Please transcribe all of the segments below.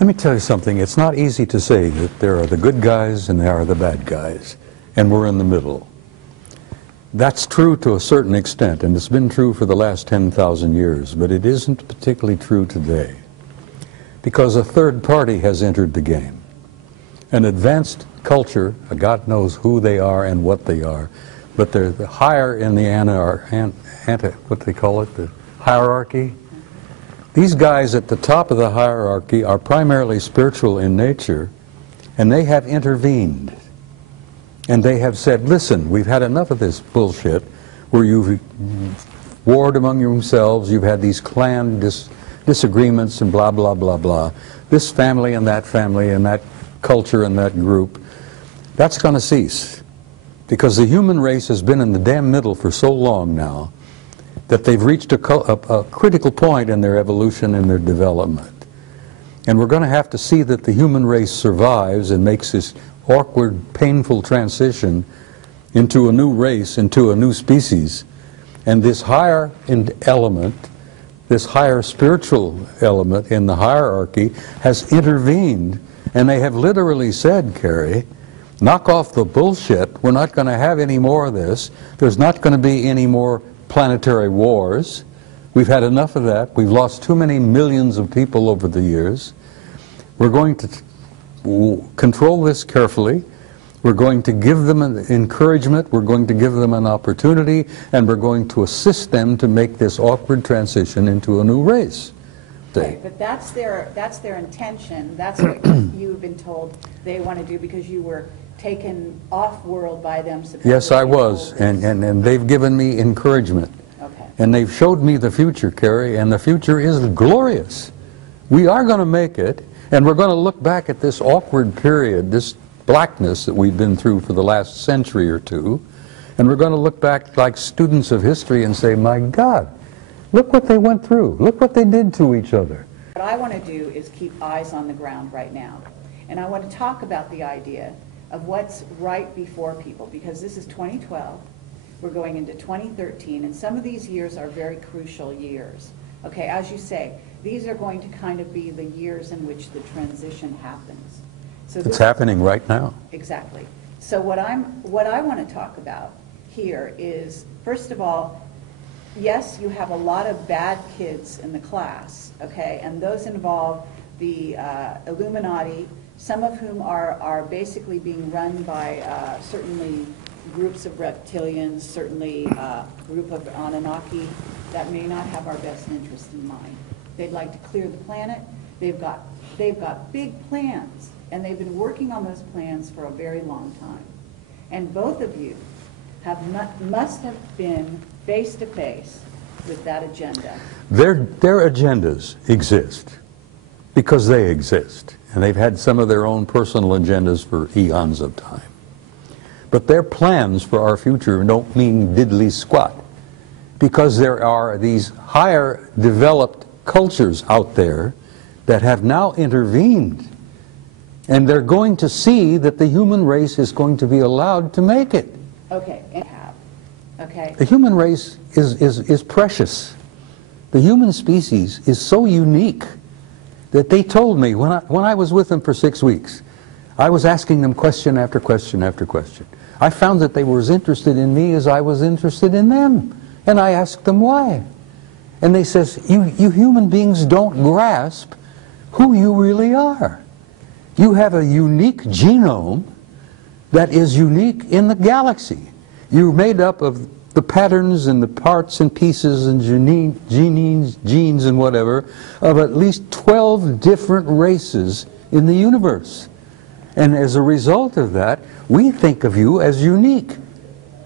Let me tell you something. It's not easy to say that there are the good guys and there are the bad guys, and we're in the middle. That's true to a certain extent, and it's been true for the last 10,000 years, but it isn't particularly true today, because a third party has entered the game. An advanced culture, God knows who they are and what they are, but they're higher in the what they call it, the hierarchy. These guys at the top of the hierarchy are primarily spiritual in nature, and they have intervened. And they have said, listen, we've had enough of this bullshit where you've warred among yourselves, you've had these clan disagreements and blah, blah, blah, blah. This family and that culture and that group, that's going to cease. Because the human race has been in the damn middle for so long now that they've reached a critical point in their evolution and their development. And we're going to have to see that the human race survives and makes this awkward, painful transition into a new race, into a new species. And this higher element, this higher spiritual element in the hierarchy has intervened, and they have literally said, Kerry, knock off the bullshit, we're not going to have any more of this, there's not going to be any more planetary wars, we've had enough of that, we've lost too many millions of people over the years, we're going to control this carefully, we're going to give them an encouragement, we're going to give them an opportunity, and we're going to assist them to make this awkward transition into a new race. Right, but that's their intention, that's what you've been told they want to do because you were taken off-world by them. Yes, I was, and they've given me encouragement. Okay. And they've showed me the future, Kerry, and the future is glorious. We are going to make it, and we're going to look back at this awkward period, this blackness that we've been through for the last century or two, and we're going to look back like students of history and say, my God, look what they went through. Look what they did to each other. What I want to do is keep eyes on the ground right now. And I want to talk about the idea of what's right before people, because this is 2012, we're going into 2013, and some of these years are very crucial years. Okay, as you say, these are going to kind of be the years in which the transition happens. So it's happening right now. Exactly. So what I want to talk about here is, first of all, yes, you have a lot of bad kids in the class, okay, and those involve the Illuminati, some of whom are basically being run by certainly groups of reptilians, certainly a group of Anunnaki that may not have our best interest in mind. They'd like to clear the planet. They've got big plans, and they've been working on those plans for a very long time. And both of you must have been face to face with that agenda. Their agendas exist because they exist, and they've had some of their own personal agendas for eons of time. But their plans for our future don't mean diddly squat, because there are these higher developed cultures out there that have now intervened, and they're going to see that the human race is going to be allowed to make it. Okay, and have. Okay. The human race is precious. The human species is so unique that they told me when I was with them for 6 weeks, I was asking them question after question after question. I found that they were as interested in me as I was interested in them. And I asked them why. And they says, you human beings don't grasp who you really are. You have a unique genome that is unique in the galaxy. You're made up of the patterns and the parts and pieces and genes and whatever of at least 12 different races in the universe. And as a result of that, we think of you as unique.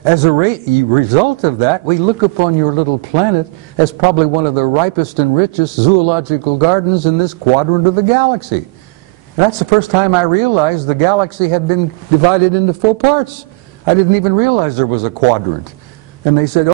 As a result of that, we look upon your little planet as probably one of the ripest and richest zoological gardens in this quadrant of the galaxy. And that's the first time I realized the galaxy had been divided into 4 parts. I didn't even realize there was a quadrant. And they said,